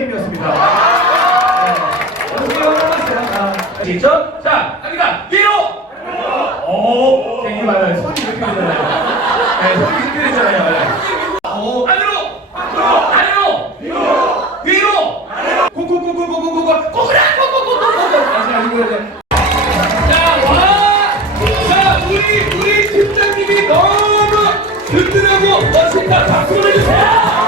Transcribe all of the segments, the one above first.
게임이었습니다. 네. 어떻게 영어하세요? 아, 진짜? 자, 갑니다. 위로! 오, 되게 많아요. 손이 이렇게 되잖아요. 네, 손이 이렇게 되잖아요. 네. 오, 안으로! 안으로! 위로! 위로! 고고고고고고고고 꼬그라 꼬꼬꼬꼬꼬 다시 아니고 네. 자, 와! 자, 우리 우리 팀장님이 너무 든든하고 멋있다. 박수 보내주세요.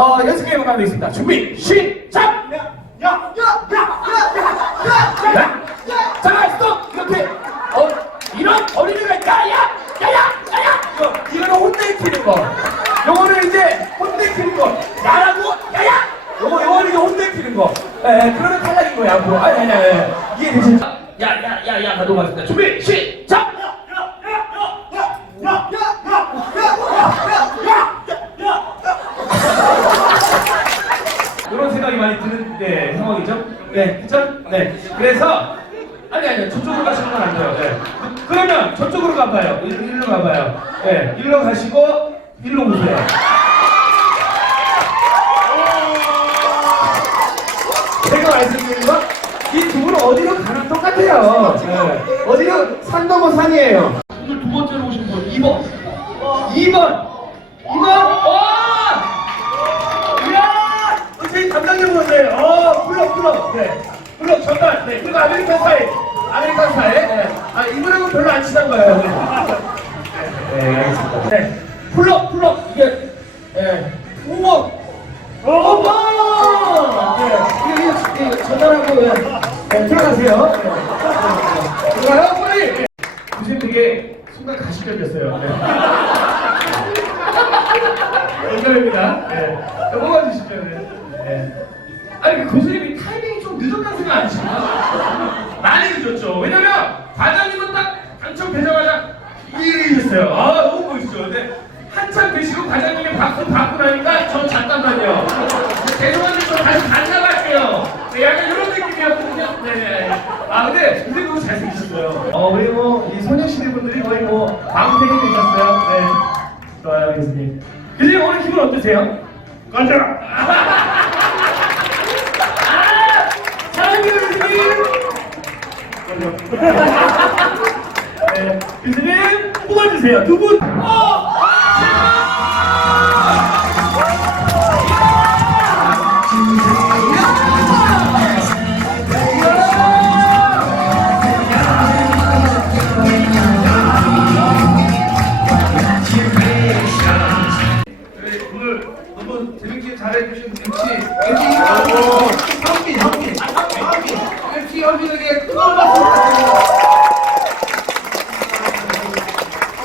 어, 연습 게임을 가고 있습니다. 준비, 시작! 네. 자, 스톱! 이렇게, 어, 이런 어린이가 있다! 야! 야, 야! 야, 야! 이거, 이거는 혼내키는 거. 요거는 이제 혼내키는 거. 나라고? 야, 야! 요거, 요거는 이제 혼내키는 거. 에, 그러면 탈락인 거야, 앞으로. 아니, 아니, 아니. 이해되시죠? 야, 야, 야, 야, 가도록 하겠습니다. 준비, 시작! 이런 생각이 많이 드는 네, 상황이죠. 네, 그죠? 네. 그래서 아니 아니 저쪽으로 가시는 건 안 돼요. 네. 그러면 저쪽으로 가봐요. 일- 일로 가봐요. 네, 일로 가시고 일로 오세요. 제가 말씀드린 건 이 두 분은 어디로 가나 똑같아요. 네. 어디로 산 넘어 산이에요. 오늘 두 번째로 오신 분 2번. 2번. 2번. 와! 이야! 저희 담당님 오세요. 어, 블럭. 네. 블럭 전달. 네. 그리고 아메리칸 사이. 아메리칸 사이. 네. 아, 이분하고 별로 안 친한 거예요. 네. 네, 알겠습니다. 네. 블럭, 블럭. 이게, 네. 우와! 어머! 네. 이거, 이거 전달하고, 네. 네, 들어가세요. 네. 들어가요, 빨리! 네. 교수님 되게 순간 가시적이었어요. 네. 연결입니다. 네. 넘어가 주시죠. 네. 네. 이러셨어요. 아, 너무 멋있죠. 근데 한참 계시고 과장님이 박수 받고 나니까 저 잠깐만요. 죄송한데 저 다시 반납할게요. 네, 약간 이런 느낌이었거든요. 네네. 아, 근데 선생님 너무 잘생기셨어요. 어, 우리 뭐, 이 소녀시대 분들이 거의 뭐, 방패이 되셨어요. 네. 좋아요, 교수님. 교수님, 오늘 기분 어떠세요? 가자! 아! 사랑해요, 교수님! 네, 교수님, 뽑아주세요. 두 분! 어!